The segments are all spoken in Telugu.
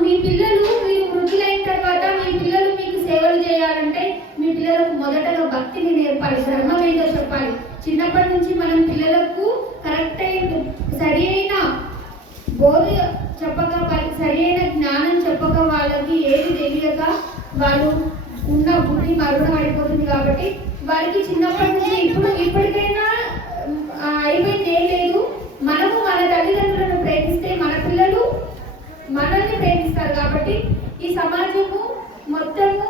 మీ పిల్లలు మీరు వృద్ధులైన తర్వాత మీ పిల్లలు మీకు సేవలు చేయాలంటే మీ పిల్లలకు మొదటగా భక్తిని నేర్పాలి ధర్మం ఏంటో చెప్పాలి. చిన్నప్పటి నుంచి మనం పిల్లలకు కరెక్ట్ అయిన సరి అయిన బోధ చెప్పక వాళ్ళకి సరి అయిన జ్ఞానం చెప్పక వాళ్ళకి ఏది తెలియక వాళ్ళు ఉన్న బుద్ధి మరుగున పడిపోతుంది కాబట్టి వారికి చిన్నప్పటి నుంచి ఇప్పుడు ఇప్పటికైనా ఆ, అయిపోయింది ఏం లేదు మనము మన తల్లిదండ్రులను ప్రేమిస్తే మన పిల్లలు మనల్ని ప్రేమిస్తారు కాబట్టి ఈ సమాజము మొత్తము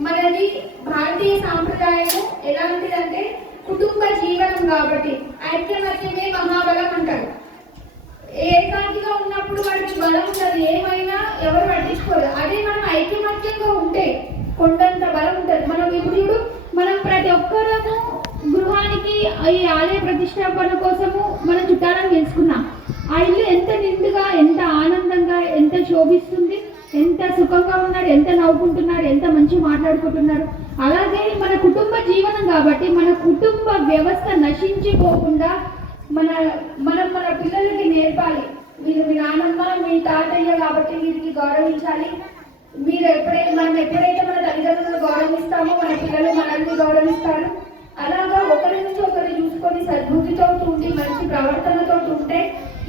మనది భారతీయ సాంప్రదాయము ఎలాంటిదంటే కుటుంబ జీవనం కాబట్టి ఐక్యమత్యమే మహాబలం అంటారు ఏకాంతిగా ఉన్నప్పుడు వాడికి బలం ఉంటుంది ఏమైనా ఎవరు పట్టించుకోరు. అదే మనం ఐకమత్యంగా ఉంటే కొండంత బలం ఉంటుంది. మనం ఇప్పుడు చూడు మనం ప్రతి ఒక్కరము గృహానికి ఈ ఆలయ ప్రతిష్టాపన కోసము మనం చుట్టాలను తెలుసుకున్నాం ఆ ఇల్లు ఎంత నిండుగా ఎంత ఆనందంగా ఎంత శోభిస్తుంది ఎంత సుఖంగా ఉన్నారు ఎంత నవ్వుకుంటున్నారు ఎంత మంచి మాట్లాడుకుంటున్నారు అలాగే మన కుటుంబ జీవనం కాబట్టి మన కుటుంబ వ్యవస్థ నశించిపోకుండా మన మనం మన పిల్లలకి నేర్పాలి. మీరు మీ నాన్నమ్మ మీ తాతయ్య కాబట్టి వీరికి గౌరవించాలి. మీరు ఎప్పుడైతే మనం ఎప్పుడైతే మన తల్లిదండ్రులను గౌరవిస్తామో మన పిల్లలు మనల్ని గౌరవిస్తారు. అలాగా ఒకరి నుంచి ఒకరు చూసుకొని సద్బుద్ధితో ఉండి మంచి ప్రవర్తనతో ఉంటే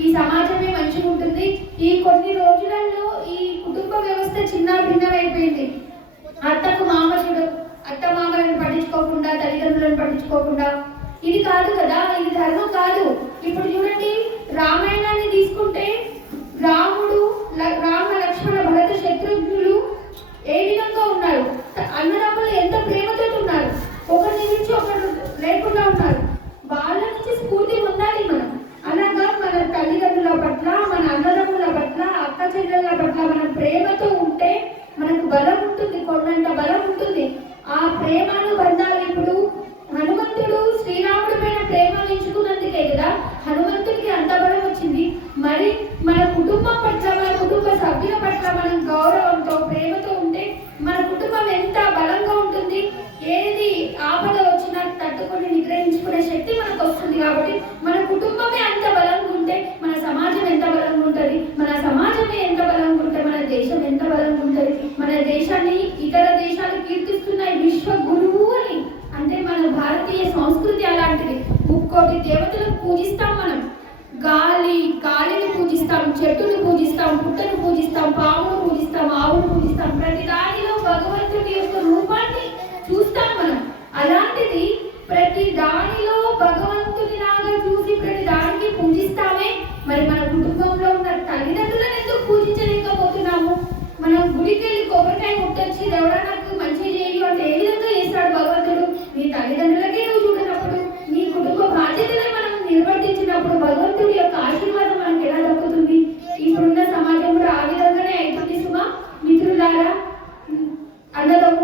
ఈ సమాజమే మంచిగా ఉంటుంది. ఈ కొన్ని రోజులలో ఈ కుటుంబ వ్యవస్థ చిన్న భిన్నమైపోయింది. అత్తకు మామ చూడు అత్త మామలను పట్టించుకోకుండా తల్లిదండ్రులను పట్టించుకోకుండా. ఇది కాదు కదా ఇది ధర్మం కాదు. ఇప్పుడు చూడండి రామాయణాన్ని తీసుకుంటే రాముడు ల- రామ లక్ష్మణ భరత శత్రుఘ్నులు ఏ విధంగా ఉన్నారు? అన్నదమ్ములు ఎంత ప్రేమతో ఉన్నారు? ఒకరి నుంచి ఒకరు లేకుండా ఉన్నారు వాళ్ళ నుంచి స్ఫూర్తి పొందాలి మనం అలాగా మన తల్లిదండ్రుల పట్ల మన అన్నదమ్ముల పట్ల అక్క చెల్లెళ్ళ పట్ల మన ప్రేమతో ఉంటే మనకు బలం ఉంటుంది కొండంత బలం ఉంటుంది ఆ ప్రేమను బంధాలు ఇప్పుడు హనుమంతుడు శ్రీరాముడి పైన ప్రేమ ఎంచుకున్నందుకే కదా హనుమంతుడికి అంత బలం వచ్చింది మరి మన కుటుంబం పట్ల మన కుటుంబ సభ్యుల పట్ల మనం గౌరవంతో ప్రేమతో ఉంటే మన కుటుంబం ఎంత బలంగా ఉంటుంది ఏది ఆపద వచ్చినా తట్టుకొని నిగ్రహించుకునే శక్తి మనకు వస్తుంది కాబట్టి మన కుటుంబమే అంత బలంగా ఉంటే మన సమాజం ఎంత బలంగా ఉంటుంది మన సమాజమే ఎంత బలంగా ఉంటే మన దేశం ఎంత బలంగా ఉంటుంది మన దేశాన్ని ఇతర దేశాలు కీర్తిస్తున్నాయి విశ్వ గురువు అని. అంటే మన భారతీయ సంస్కృతి అలాంటిది. ముక్కోటి దేవతలకు పూజిస్తాం మనం. గాలి గాలిని పూజిస్తాం చెట్టును పూజిస్తాం పుట్టను పూజిస్తాం పామును పూజిస్తాం ఆవును పూజిస్తాం. ప్రతి దానిలో భగవంతుడి యొక్క రూపం చూస్తాం మనం అలాంటిది ప్రతి దానిలో భగవంతుని లాగా చూసి ప్రతి దానికి పూజిస్తామే మరి మన కుటుంబంలో ఉన్న తల్లిదండ్రులను ఎందుకు పూజించలేకపోతున్నాము మనం గుడికి వెళ్ళి కొబ్బరికాయ ముట్టొచ్చి దేవుడా నాకు మంచి చేయు అంటే ఏ విధంగా చేస్తాడు భగవంతుడు నీ తల్లిదండ్రులకే నువ్వు చూడనప్పుడు నీ కుటుంబ బాధ్యతలను మనం నిర్వర్తించినప్పుడు భగవంతుడి యొక్క ఆశీర్వాదం మనకి ఎలా దక్కుతుంది ఇప్పుడున్న సమాజం కూడా ఆ విధంగానే అవుతుంది సుమా మిత్రులారా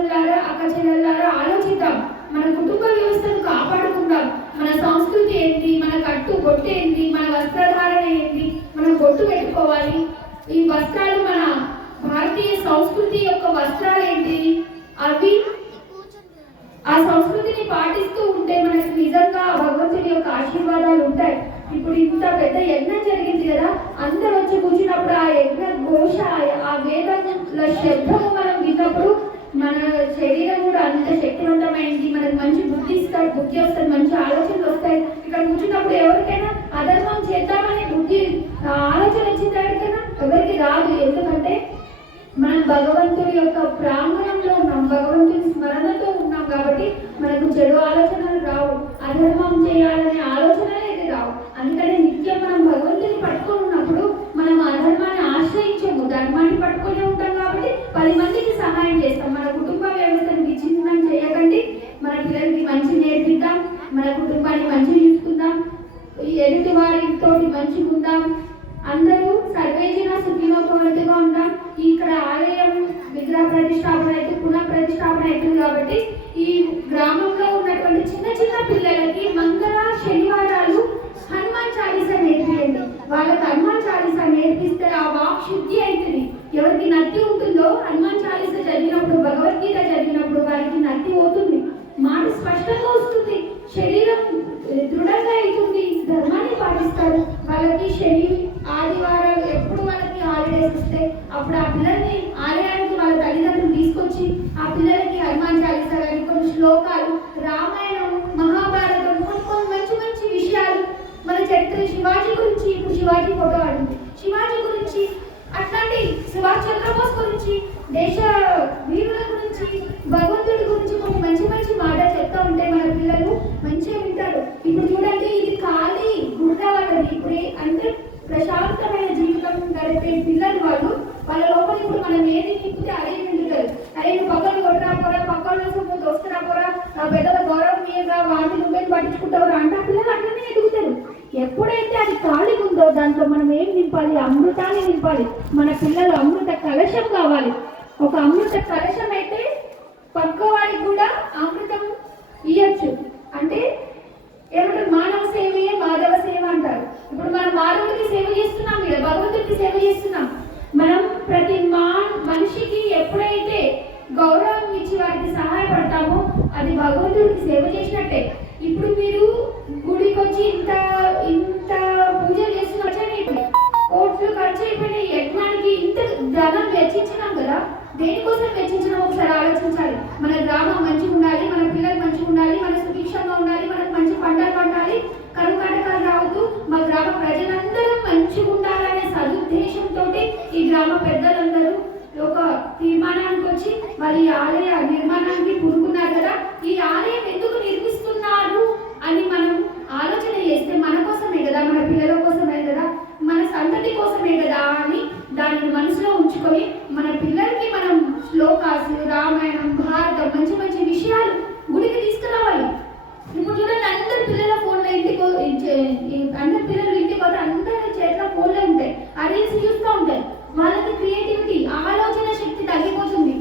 అన్నదమ్ములారా అక్క చెల్లెల్లారా ఆలోచిద్దాం. మన కుటుంబ వ్యవస్థను కాపాడుకుందాం. మన సంస్కృతి ఏంటి? మన కట్టు బొట్టు ఏంటి? మన వస్త్రధారణ ఏంటి? మనం బొట్టు పెట్టుకోవాలి. ఈ వస్త్రాలు మన భారతీయ సంస్కృతి యొక్క వస్త్రాలు ఏంటి? అవి ఆ సంస్కృతిని పాటిస్తూ ఉంటే మనకు నిజంగా ఆ భగవంతుని యొక్క ఆశీర్వాదాలు ఉంటాయి. ఇప్పుడు ఇంత పెద్ద యజ్ఞం జరిగింది కదా. అందరు వచ్చి కూర్చున్నప్పుడు ఆ యజ్ఞ ఘోష ఆ వేదాల శబ్దము మనం విన్నప్పుడు మన శరీరం కూడా అంత శక్తివంతమైంది. మనకు మంచి బుద్ధి ఇస్తారు బుద్ధి వస్తుంది మంచి ఆలోచనలు వస్తాయి. ఇక్కడ కూర్చున్నప్పుడు ఎవరికైనా అధర్మం చేద్దామనే బుద్ధి ఆలోచన వచ్చింది ఎవరికైనా ఎవరికి రాదు. ఎందుకంటే మనం భగవంతుడి యొక్క ప్రాంగణంలో ఉన్నాం భగవంతుని స్మరణతో ఉన్నాం కాబట్టి మనకు చెడు ఆలోచనలు రావు. అధర్మం చేయాలనే ఆలోచనలు ఇది రావు. అందుకనే నిత్యం మనం భగవంతుని పట్టుకొని ఉన్నప్పుడు మనం అధర్మాన్ని ఆశ్రయించము. ధర్మాన్ని పట్టుకొని ఉంటాం కాబట్టి పది మందికి సహాయం చేస్తాం మన కుటుంబ వ్యవస్థను విచ్ఛిన్నం చేయకండి మన పిల్లలకి మంచి నేర్పిద్దాం మన కుటుంబాన్ని మంచి చూసుకుందాం ఈ ఎదుటి వారితో మంచిగా ఉందాం అందరూ సర్వేజన సుఖీనోపవతిగా ఉందాం. ఇక్కడ ఆలయం విగ్రహ ప్రతిష్టాపన అయితే పునః ప్రతిష్టాపన అవుతుంది కాబట్టి ఈ గ్రామంలో ఉన్నటువంటి చిన్న చిన్న పిల్లలకి మంగళ శనివారాలు హనుమాన్ చాలీసా నేర్పియండి. వాళ్ళకి హనుమాన్ చాలీసా నేర్పిస్తే ఆ వాక్ శుద్ధి అవుతుంది ఎవరికి నత్తి ఉంటుందో హనుమాన్ చాలీసా చదివినప్పుడు భగవద్గీత చదివినప్పుడు వారికి నత్తి పోతుంది మాట స్పష్టంగా వస్తుంది శరీరం దృఢంగా అవుతుంది ధర్మాన్ని పాటిస్తారు వాళ్ళకి శని ఆదివారాలు ఎప్పుడు వాళ్ళకి హాలిడేస్ వస్తే అప్పుడు అప్పుడు ఆ పిల్లల్ని ఆలయానికి వాళ్ళ తల్లిదండ్రులు తీసుకొచ్చి ఆ పిల్లలకి హనుమాన్ చాలీసా కానీ కొన్ని శ్లోకాలు రామాయణం మహాభారతం కొన్ని కొన్ని మంచి మంచి విషయాలు మన చరిత్ర శివాజీ గురించి ఇప్పుడు శివాజీ ఫోటో ఆడింది శివాజీ గురించి అట్లాంటి సుభాష్ చంద్రబోస్ గురించి దేశ వీరుల గురించి భగవంతుడి గురించి కొన్ని మంచి మంచి మాటలు చెప్తా ఉంటే మన పిల్లలు మంచిగా వింటారు ఇప్పుడు చూడండి ఇది ఖాళీ గుడ్డ వాళ్ళది ఇప్పుడే అంటే ప్రశాంతమైన జీవితం గడిపే పిల్లలు వాళ్ళు వాళ్ళ లోపల ఇప్పుడు మనం ఏది నింపితే అదే నిండుతుంది అరే నువ్వు పక్కన కొట్టరా పోరా పక్కన నువ్వు దొస్తున్నా పోరా నా పెద్దల గౌరవం మీరుగా వాటిని నువ్వేం పట్టించుకుంటావురా అంటే పిల్లలు అట్లనే ఎదుగుతారు. ఎప్పుడైతే అది ఖాళీ ఉందో దాంట్లో మనం ఏం నింపాలి? అమృతాన్ని నింపాలి. మన పిల్లలు అమృత కలశం కావాలి. ఒక అమృత కలశం అయితే పక్కవాడికి కూడా అమృతం ఇయ్యచ్చు. ధనం వెచ్చించినాం కదా? దేనికోసం వెచ్చించడం? ఒకసారి ఆలోచించాలి. మన గ్రామం మంచిగా ఉండాలి మన పిల్లలు మంచిగా ఉండాలి మన సుభిక్షంగా ఉండాలి మనకు మంచి పంటలు పండాలి కరుకాటకాలు రావద్దు. మా గ్రామ ప్రజలందరూ మంచిగా ఉండాలనే సదుద్దేశంతో ఈ గ్రామ పెద్దలందరూ ఒక తీర్మానానికి వచ్చి మరి ఈ ఆలయ నిర్మాణానికి పూనుకున్నారు కదా ఈ ఆలయం ఎందుకు నిర్మిస్తున్నారు అని మనం ఆలోచన చేస్తే మన కోసమే కదా మన పిల్లల కోసమే కదా మన సంతతి కోసమే కదా అని దానిని మనసులో ఉంచుకొని మన పిల్లలకి మనం శ్లోకాసు రామాయణం భారతం మంచి మంచి విషయాలు గుడికి తీసుకురావాలి ఇప్పుడు చూడండి అందరు పిల్లల ఫోన్లో ఇంటికి పో- ఇంచే- ఈ- అందరు పిల్లలు ఇంటికి పోతే అందరి చేతిలో ఫోన్లే ఉంటాయి ఆ రీల్స్ చూస్తూ ఉంటారు వాళ్ళకి క్రియేటివిటీ ఆలోచన శక్తి తగ్గిపోతుంది.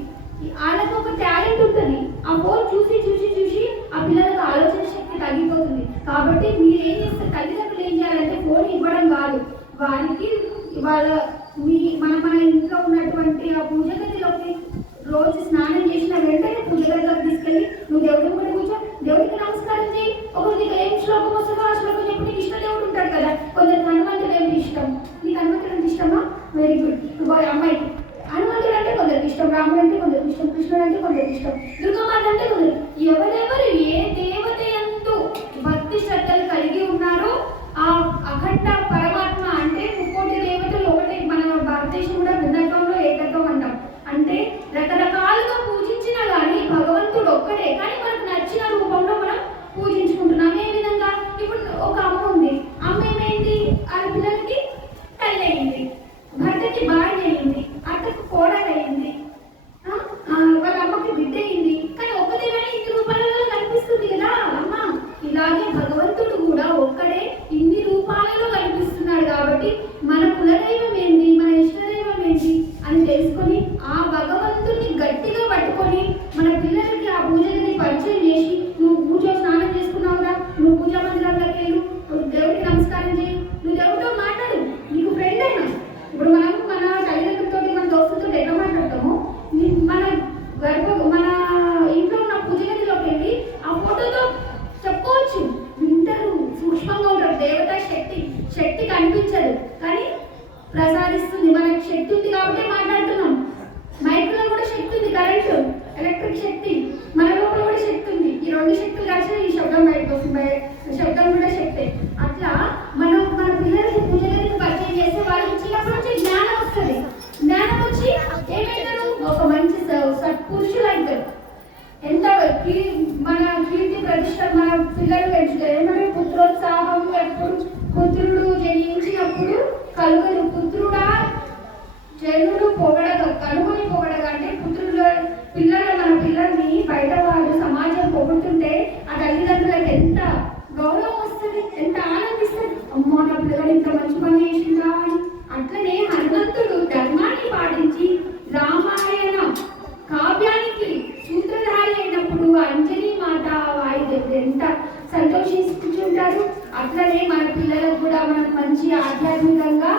వాళ్ళకి ఒక టాలెంట్ ఉంటుంది. ఆ ఫోన్ చూసి చూసి చూసి ఆ పిల్లలకు ఆలోచన శక్తి తగ్గిపోతుంది. కాబట్టి మీరు ఏం చేస్తారు? తల్లిదండ్రులు ఏం చేయాలంటే ఫోన్ ఇవ్వడం కాదు. వారికి వాళ్ళ మీ మన మన ఇంట్లో ఉన్నటువంటి ఆ పూజ గదిలోకి రోజు స్నానం చేసిన వెంటనే పూజ గదిలో జనించినప్పుడు కలుగురు పుత్రుడా జనుడు పొగడగ కలుగుని పొగడగ అంటే పుత్రుడు పిల్లలు మన పిల్లల్ని బయట వాళ్ళు సమాజం పొగుడుతుంటే ఆ తల్లిదండ్రులకు ఎంత గౌరవం వస్తుంది ఎంత ఆనందిస్తుంది. అమ్మో నా పిల్లలు ఇంత మంచి పని చేసిందా అని. అట్లనే హనుమంతుడు ధర్మాన్ని పాటించి రామాయణ కావ్యానికి సూత్రధారి అయినప్పుడు అంజలి మాత వాయుదేవుడు ఎంత సంతోషించుకుంటారు. అట్లనే మన పిల్లలకు కూడా మనం మంచి ఆధ్యాత్మికంగా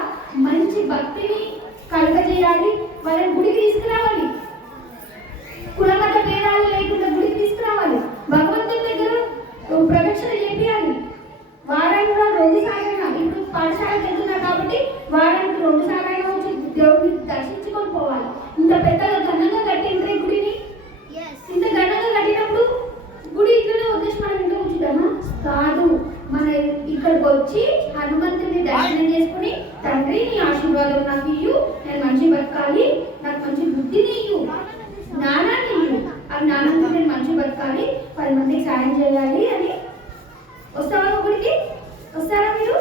మంచి భక్తిని కలుగజేయాలి వాళ్ళని గుడికి తీసుకురావాలి. కులమత భేదాలు లేకుండా గుడికి తీసుకురావాలి. భగవంతుని దగ్గర ప్రదక్షిణ చేయాలి వారానికి రెండు సార్లు ఇప్పుడు పాఠశాలకు వెళ్తున్నా కాబట్టి వారానికి రెండు సార్లు వచ్చి దేవుడిని దర్శించుకొని పోవాలి. ఇంత పెద్దగా ఘనంగా కట్టింటే గుడిని? ఇంత ఘనంగా కట్టినప్పుడు గుడి ఇట్లనే ఉద్దేశం మనం ఇంట్లో కాదు. మన ఇక్కడికి వచ్చి దర్శనం చేసుకుని తండ్రి నీ ఆశీర్వాదం నాకు ఇయ్యు. నేను మంచి బతకాలి. నాకు మంచి బుద్ధిని నీయు జ్ఞానాన్ని ఇయ్యు ఆ జ్ఞానంతో నేను మంచి బతకాలి. పది మందికి సాయం చేయాలి అని వస్తావా ఒకరికి వస్తారా మీరు?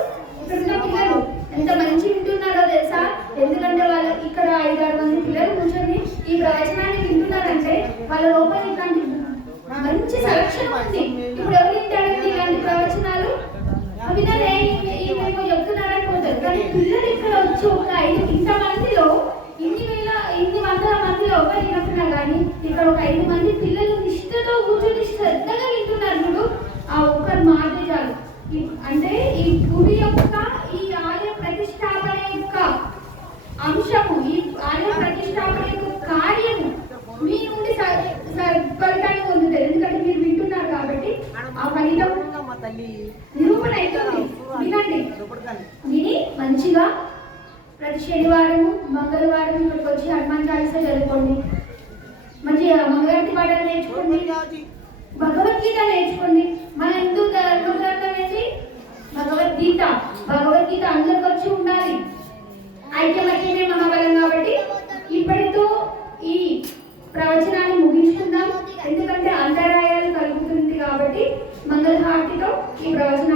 పిల్లలు ఎంత మంచి వింటున్నారో తెలుసా? ఎందుకంటే వాళ్ళు ఇక్కడ ఐదు ఆరు మంది పిల్లలు కూర్చొని ఈ ప్రవచనాన్ని వింటున్నారంటే వాళ్ళ లోపల ఇట్లాంటి మంచి సెలక్షన్ ఉంది. ఇప్పుడు ఎవరి పిల్లలు ఇక్కడ వచ్చి ఒక ఐదు ఇంత మందిలో ఇన్ని వేల ఇన్ని వందల మందిలో ఒకరు వినకున్నా కానీ ఇక్కడ ఒక ఐదు మంది పిల్లలు నిష్ఠతో కూర్చొని శ్రద్ధగా వింటున్నారు చూడు ఆ ఒక్కరి మాట చాలు అంటే ఈ గుడి యొక్క ఈ ఆలయ ప్రతిష్టాపన యొక్క అంశము ఈ ఆలయ ప్రతిష్టాపన యొక్క కార్యము మీ నుండి ఫలితాన్ని పొందుతారు ఎందుకంటే మీరు వింటున్నారు కాబట్టి ఆ ఫలితం నిరూపణ అవుతుంది వినండి మంచిగా ప్రతి శనివారము మంగళవారం ఇక్కడికి వచ్చి హనుమాన్ చాలీస జరుపుకోండి మంచిగా మంగళవారి పాటలు నేర్చుకోండి. భగవద్గీత నేర్చుకోండి. మన హిందూ హిందూ గ్రంథం అనేది భగవద్గీత. భగవద్గీత అందరికి వచ్చి ఉండాలి. ఐక్యమత్యమే మహాబలం కాబట్టి ఇప్పటితో ఈ ప్రవచనాన్ని ముగించుకుందాం. ఎందుకంటే అంతరాయాలు కలుగుతుంది కాబట్టి మంగళహారతితో ఈ ప్రవచనం